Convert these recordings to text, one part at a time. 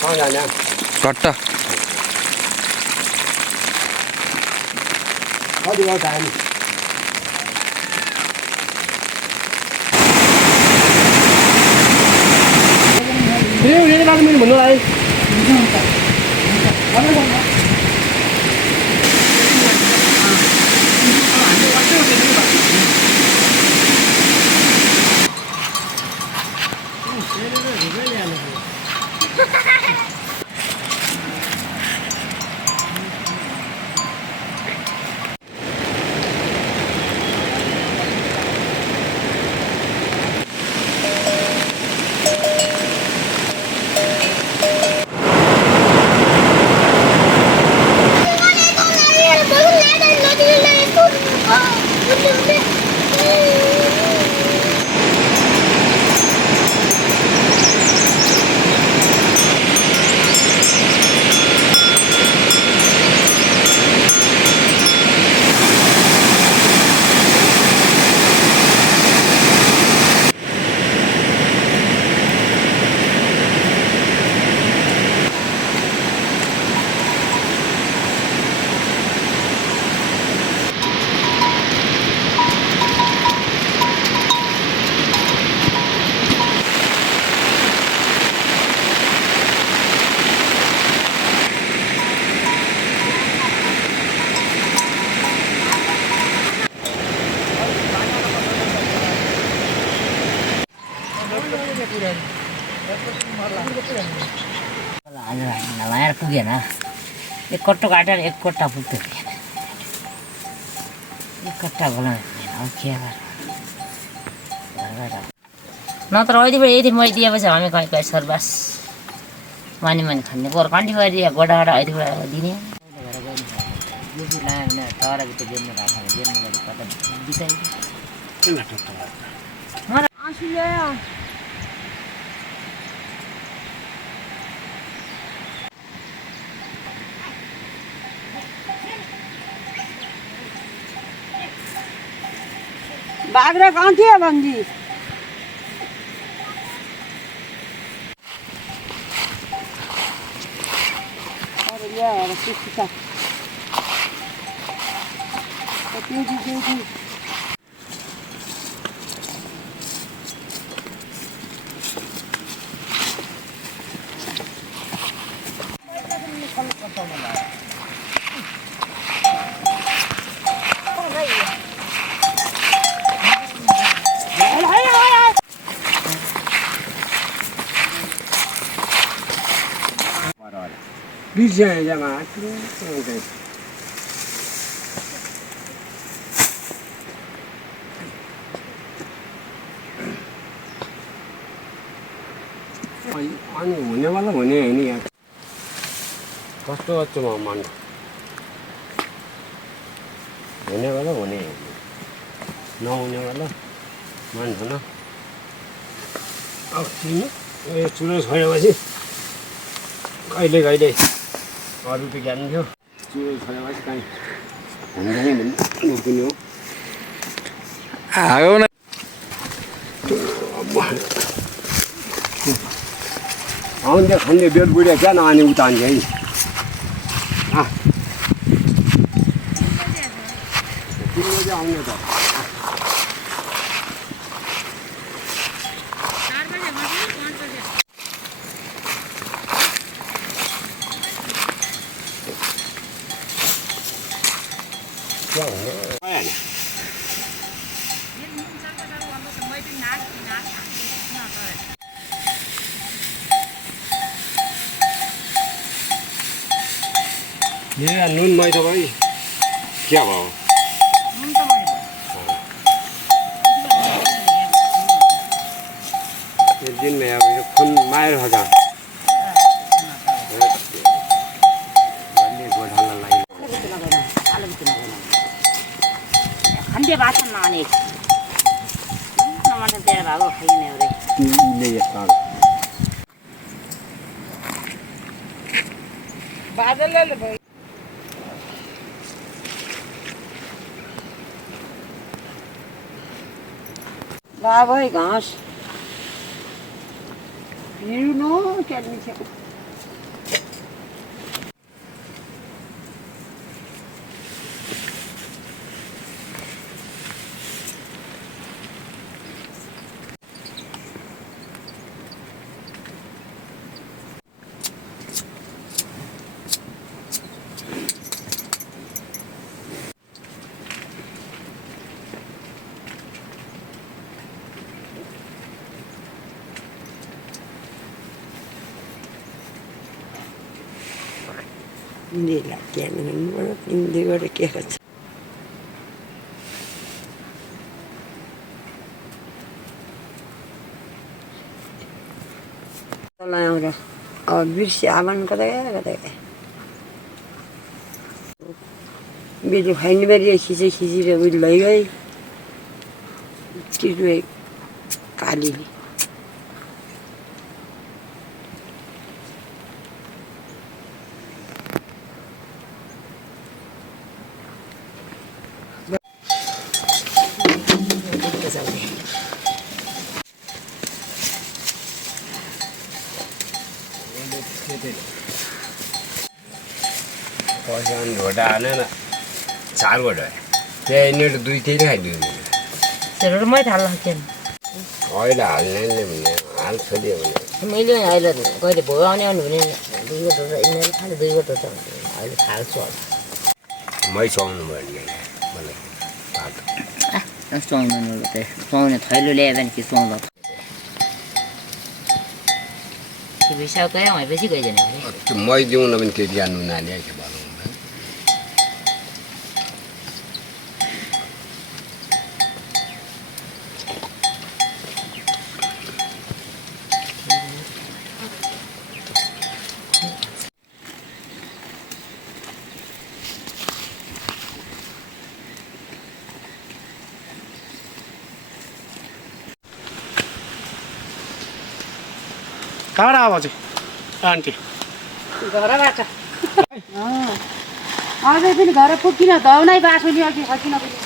कट्टा कति गर्छ हामी यो बाटो मैले भन्नु आएँ नलाएर पुगेन एक कट्टो काटेर एक कट्टा पुग्थ्यो एक कट्टा होला अब के नत्र यति मैले दिएपछि हामी कहीँ कहीँ सर्बास माने माने खाने बरु कन्टी गरिदिए गोडा अहिले दिने टराभित्र बेर्नु राखेर बेर्नु गरी कता बिताइदियो बाघरा कहाँ थियो भन्दी अरे ल्याएर सुस्ता त्यो Bisa jangan aku. अनि हुनेवाला हुने होइन यहाँ कस्तो अचम्म मन हुनेवाला हुने नहुनेवाला मन हुन अब तिमी यो चुलो छोडेपछि कहिले कहिले अरू त ज्ञान थियो चुलो छोडेपछि कहीँ हुँदैन भने नपुग्ने हो आगो न आउँदै खाने बेड बुढिया क्या नआने उता आन्छ है तिम्रो चाहिँ आउने त क्या हुने ये नुन मै त भाइ क्या भयो एक दिन में अब ये खून मार होगा खंडे भाषण नाने नमन तेरे बाबू खाई नहीं रे ले ये साल बादल ले भाई वाह भाई घास you know क्या नहीं तिमीले ज्ञान गर्नुपर्यो तिमीले गरेर के गर्छ Orang bir siaman kata ya. Bir hani beri kisi de bir lay tiru kali. पर्सान ढोटा हालेन 4 वटा त्यही नेट 2 3 खाइदियो नि तेरो मै थाल लाग्छ अहिले हाल्ने भने हाल छोडियो भने मैले अहिले कहिले भयो आउने भने 2 वटा यिनीहरु खाली 2 वटा छ अहिले थाल्छु मै सुहाउनु भयो नि मलाई पात सुहाउनु त सुहाउने थैलो ल्याए भने के सुहाउँदा के बिसाउ गयो भएपछि गइदैन त्यो मै दिउन पनि त्यो जान्नु नानी के भन्नु कहाँ आवाज आन्टी घरबाट अझै पनि घर पुग्किन धौनै बाँसो नि अघि खसिन पनि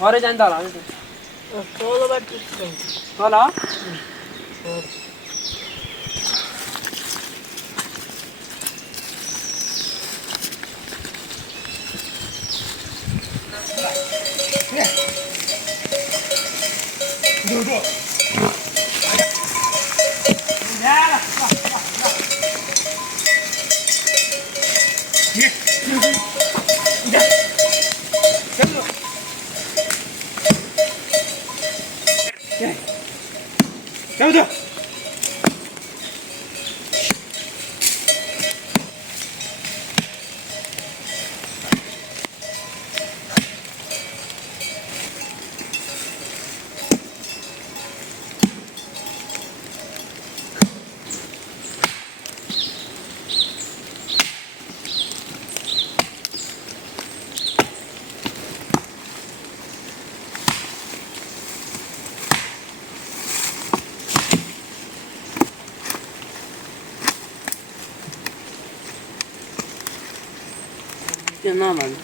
घरै जान्छ होला नि तलबाट तल जाऊ त्यो नभन्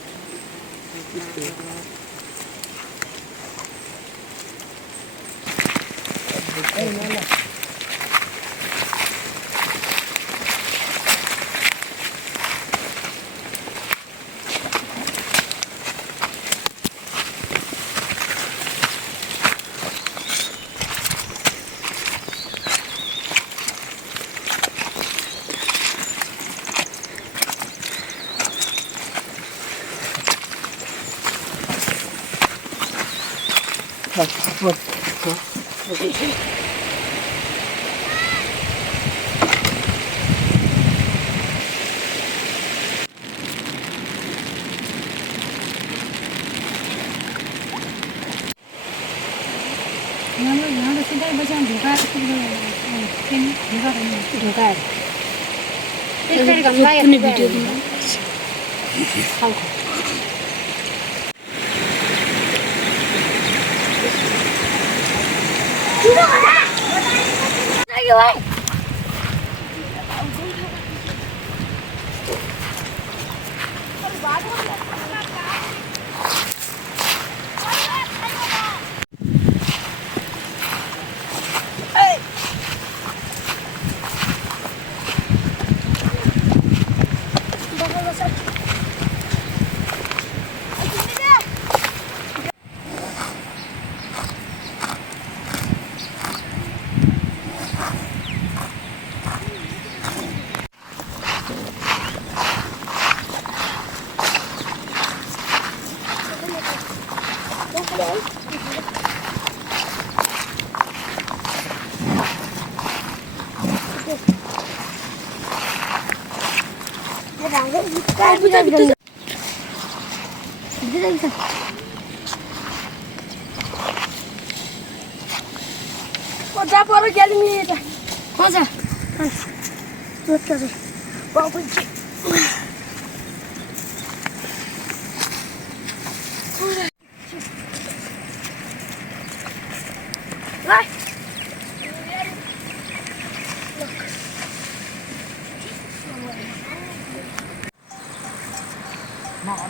जा पर गेली मी येता कोणचा रोजचा बापूची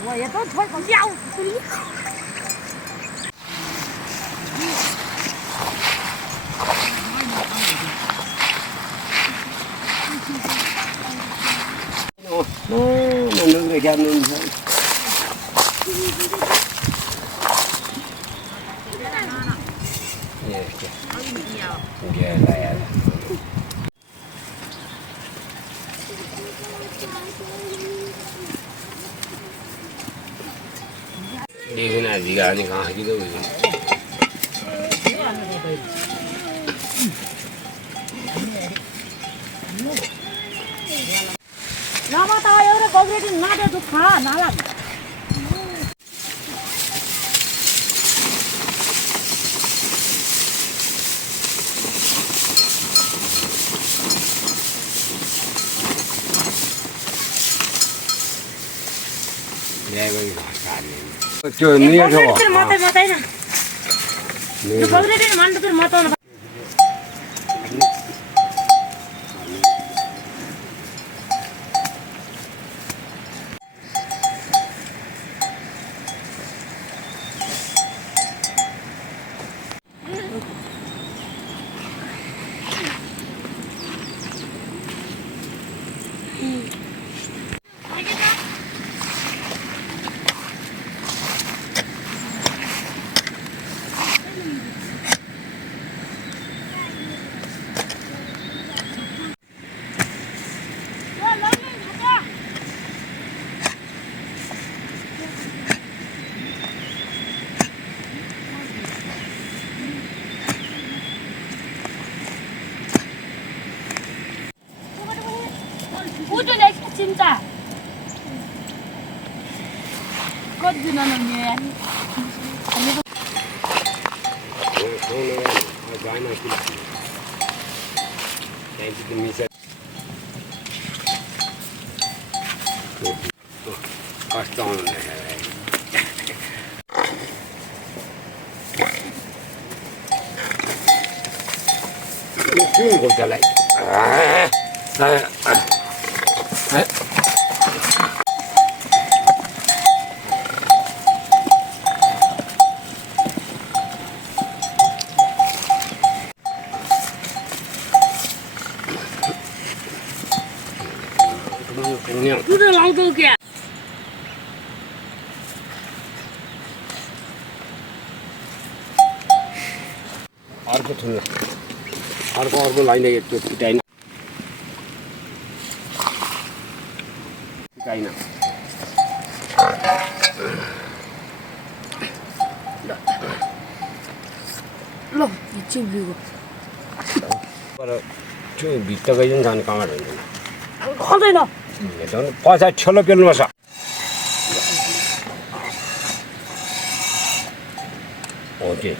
我也都穿个腰子里。nước người dân luôn đi cái này gì cả thì không chứ đâu 나만 다 여러 거기를 나대도 가 나라. 저 니가 저 거기를 못해 못해. 너 거기를 만들들 못하는. 우주네 진짜. 거짓말은 왜? 그래 랑도게. अर्को लाइन त्यो फिटाइन फिटाइन ल इच्छिन बिगो पर त्यो भित्र गइदिनु जाने कमार हुँदैन खाँदैन पैसा छेलो पेल्नुपर्छ ओके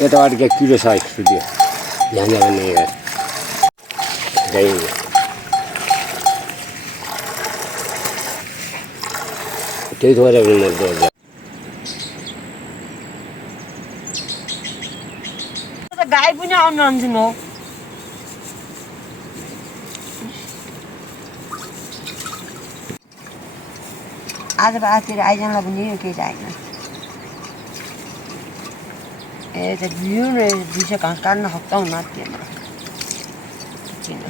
यताबाट के किलो छ स्टुडियो यहाँ जाने नहीं है जाइए त्यही थोरै उनीहरू गाई पनि आउनु आउँछन् हो आज रातिर आइजान्ला पनि यो केही चाहिएन ए त बिउ नै दिशा घाँस काट्न सक्छौ न त्यहाँ किन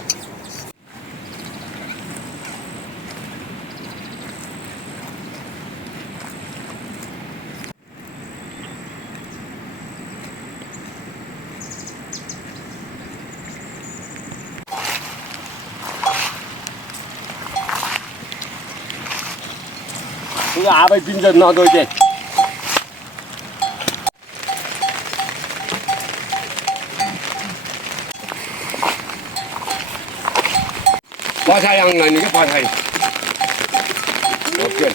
तुझं आवाज पिंजर नदोते पछाडि आउँदैन कि पछाडि ओके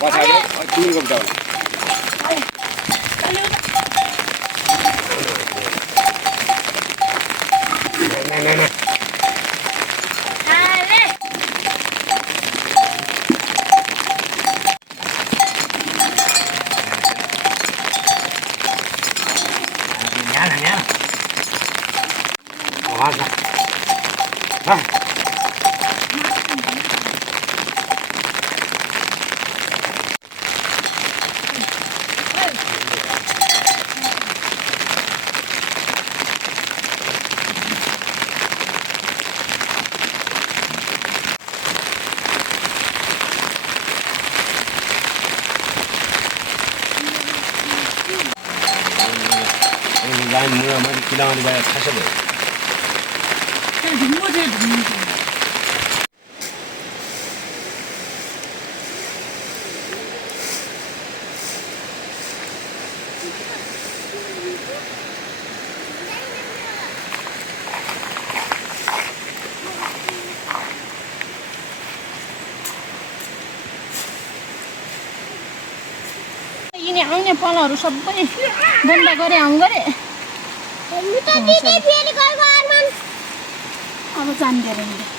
पछाडि तिनको डाउन लाइन मुनामा किनभने गएर खासै भयो यिनी आउने पलहरू सबै बन्द गरे आउँ गरे अब जान्दैन